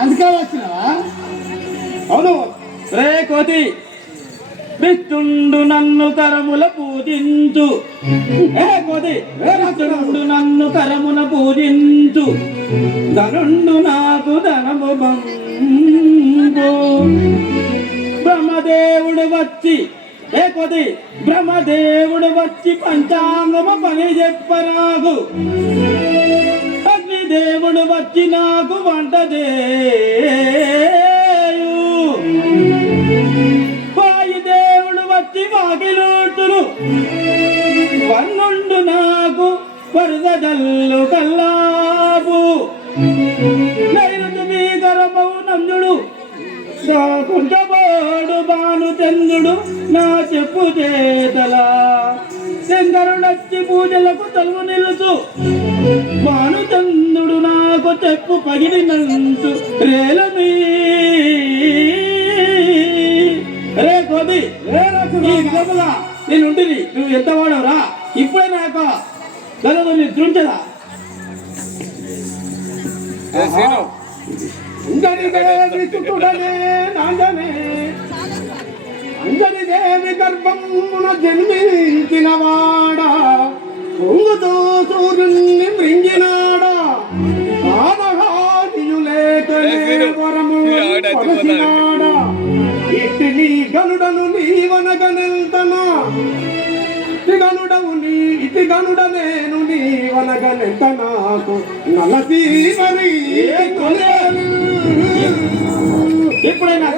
అందుకే వచ్చినావా? అవును రే కోతి, విష్ణుండు నన్ను కరముల పూజించు. కోతి, విష్ణుండు నన్ను కరమున పూజించు. ధనుండు నాకు ధనము బంగు. బ్రహ్మదేవుడు వచ్చి కోతి, బ్రహ్మదేవుడు వచ్చి పంచాంగము పని చెప్పరాగు. అగ్నిదేవుడు వచ్చి నాకు వంట చేయు. వాయుదేవుడు వచ్చి వాకిలుతులు. వన్నుండు నాకు వరద జల్లు కల్లాపు. నైరుతి భీకరమౌ నందుడు కుంటబోడు బాను చంద్రుడు నా చెప్పు చేతలా. శంకరుడచ్చి పూజలకు తలువు నిలుసు. బాను చంద్రుడు నాకు చెప్పు పగిలినంతు రేలమీ. రే కోది, ఈ విధముగా నేనుంటిని. నువ్వు ఎంత వాడవరా? ఇప్పుడే నాకు గలదు నీ దృంచదా. అంజనిదేవి గర్భమున జన్మించిన వాడా, పొంగుతో సూర్యుని మృంగినాడా. వరమునాడా. ఇట్టి నీ గనుడను నీవనగనెల్తనా. గనుడవు నీ ఇటి గనుడ నేను నీవనగనెంత నాకు నలసీ మరి. ఎప్పుడైనా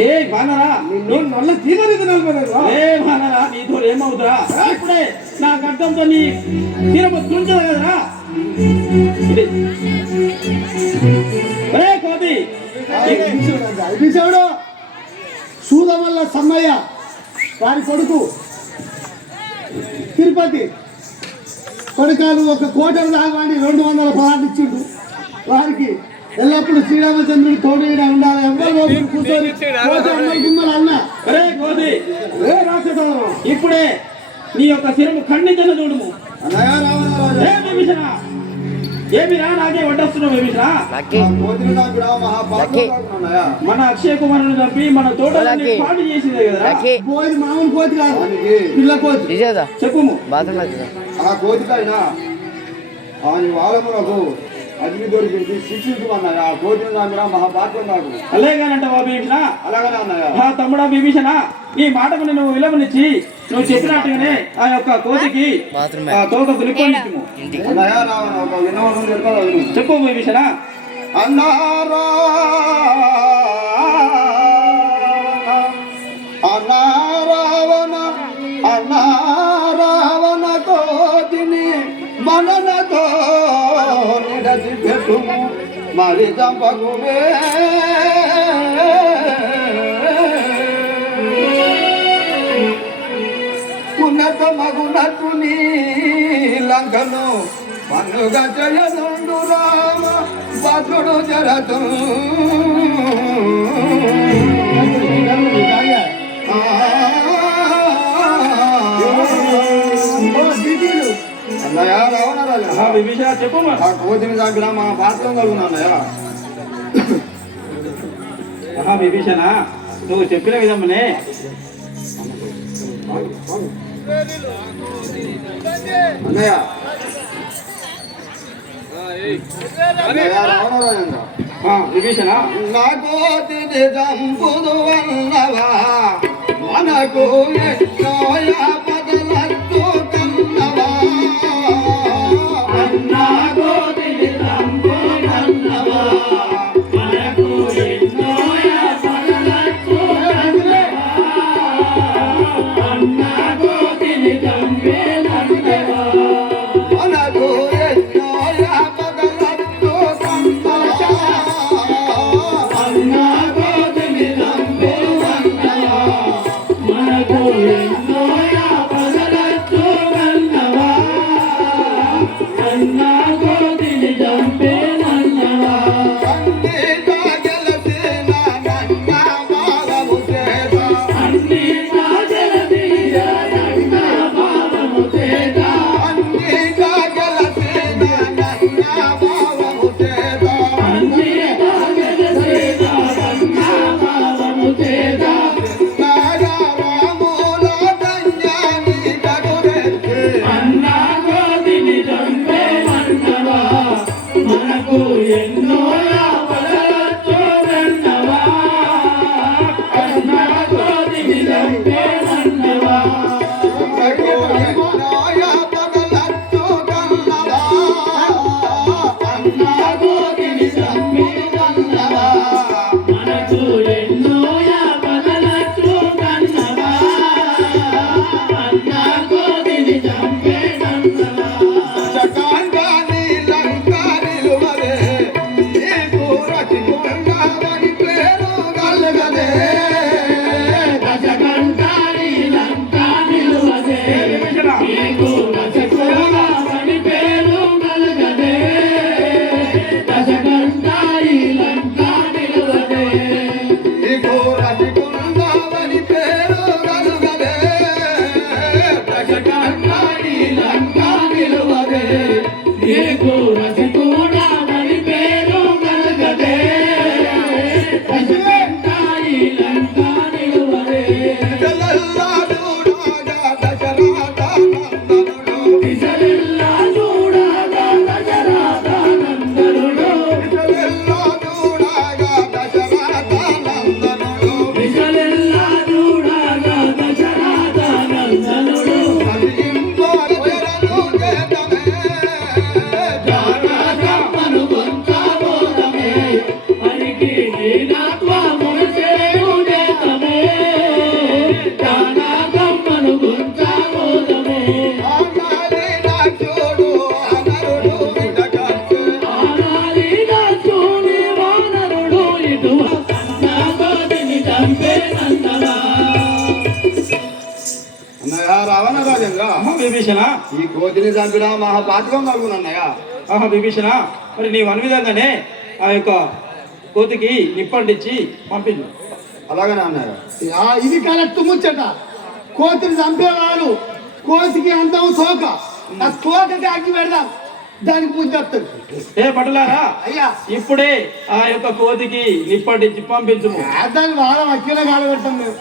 ఏ బానరా నిన్ను నల్ల చీమరి తినలేదు. ఏ బానరా నీతో ఏమవుతురా? ఇప్పుడే నా గడ్డంతో నీ తీరము తుంచదు కదరా. కోతి అభిషేకుడు సూదమల్ల సమ్మయ్య వారి కొడుకు తిరుపతి కొడుకాలు ఒక కోటలు దాగాని 200 పదాలు ఇచ్చిండు. వారికి ఎల్లప్పుడు శ్రీరామచంద్రుడు తోడుగా ఉండాలి. ఎవరు కూర్చొని గుమ్మలు అన్న ఇప్పుడే నీ యొక్క శిరము ఖండించిన చూడుము. ఏమిరా నాకే వడ్డొస్తున్నావు? ఏమిరా మన అక్షయ కుమారుని చంపి మన తోటని పాడు చేసిందే కదా. మామూలు కోతి కాదు, పిల్ల కోతి. చెప్పుము. ఆ కోతికైనా వాళ్ళములకు అగ్ని దొరికింది శిక్షించమన్నాయి. ఆ కోతిని నామిరా మహాభాగ్యం నాకు. అలాగేనంట భీభీషణ. అలాగనే అన్నాయా? తమ్ముడా భీభీషణ, ఈ మాటకు నేను విలువనిచ్చి నువ్వు చెప్పినట్టుగానే ఆ యొక్క కోతికి తోక దులిపొందించుము. చెప్పు భీభీషణ. అన్నారా అన్నారావణ అన్నారావణ కోతిని మననతో నిడది పెట్టుము మరి చంపకుమే. ఉన్నత మగునటు నీ లంకను పండుగ చేయనుండు రామ భద్రుడు జరతు. అన్నయ్య రావణరాజు చెప్పు. ఆ కోతిని చంపినా మా పాత్రం కలుగునా అన్నయ్య. విభీషణ, నువ్వు చెప్పిన విధమునే అన్నయ్య రావణరాజేంద్ర విభీషణ, నా కోతిని చంపుదు అన్నవా మనకు ఎన్నో పదలతో కన్నవా. అన్నా కోతిని చంపుదన్నవా మనకు ఎన్నో పదలతో కన్నవా. అన్నా కోతిని చంపేదన్నవా మనకు ఎన్నో పదలతో కన్నవా. అన్నా కోతిని చంపేదన్నవా మనకు ఎన్నో మనకు ఎన్నో ఆపదలొచ్చు గన్నవా అన్నా కోతిని చంపేదన్నవా మనకు ఎన్నో ఆపదలొచ్చు గన్నవా అన్నా కోతిని చంపేదన్నవా దశకంఠాని లంకా నిలువదే నీకు రసకోణమని పేరు కలగదే దశకంఠాని లంకా నిలువదే దశకంఠాని లంకా నిలువదే నీకు రసకోణమని పేరు కలగదే దశకంఠాని లంకా నిలువదే విసరెల్లా చూడగా దశరథానందనుడు విసరెల్లా చూడగా దశరథానందనుడు జానకమ్మను గొంచబోదమే హరికి నీనాత్మమును సేవు చేతమే జానకమ్మను గొంచబోదమే ఆనాలిగా చూని వానరుడు ఇటు నా కోతిని చంపేనందవా రావణ రాజంగా విభీషణ ఈ కోతిని చంపిన మహాపాతకం కలుగునన్నయ్య. విభీషణ మరి నీవు అను విధంగానే ఆ యొక్క కోతికి నిప్పంటించి పంపించు అలాగనే అన్నారు. ఇది కరెక్ట్ ముచ్చట. కోతిని చంపేవాడు కోతికి అందం తోక, ఆ తోకకి అగ్గి పెడదాం, దానికి పూజ చెప్తాడు. ఏ పట్టులారా అయ్యా ఇప్పుడే ఆ యొక్క కోతికి నిప్పంటించి పంపించు దాన్ని వాళ్ళ అక్కిలో కాలబెడతాం మేము.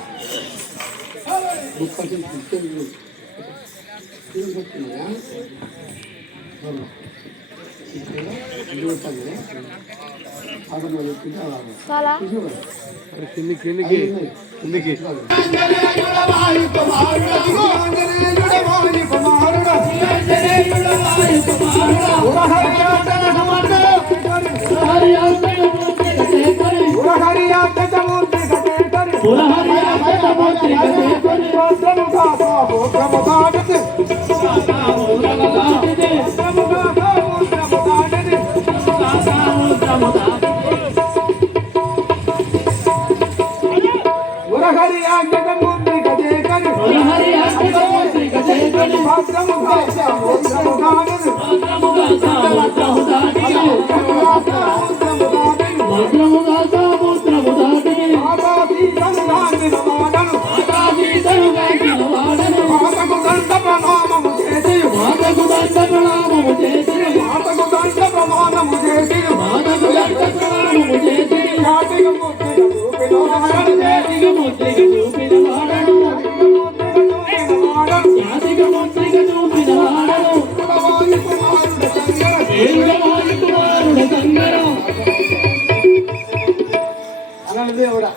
దేవుడా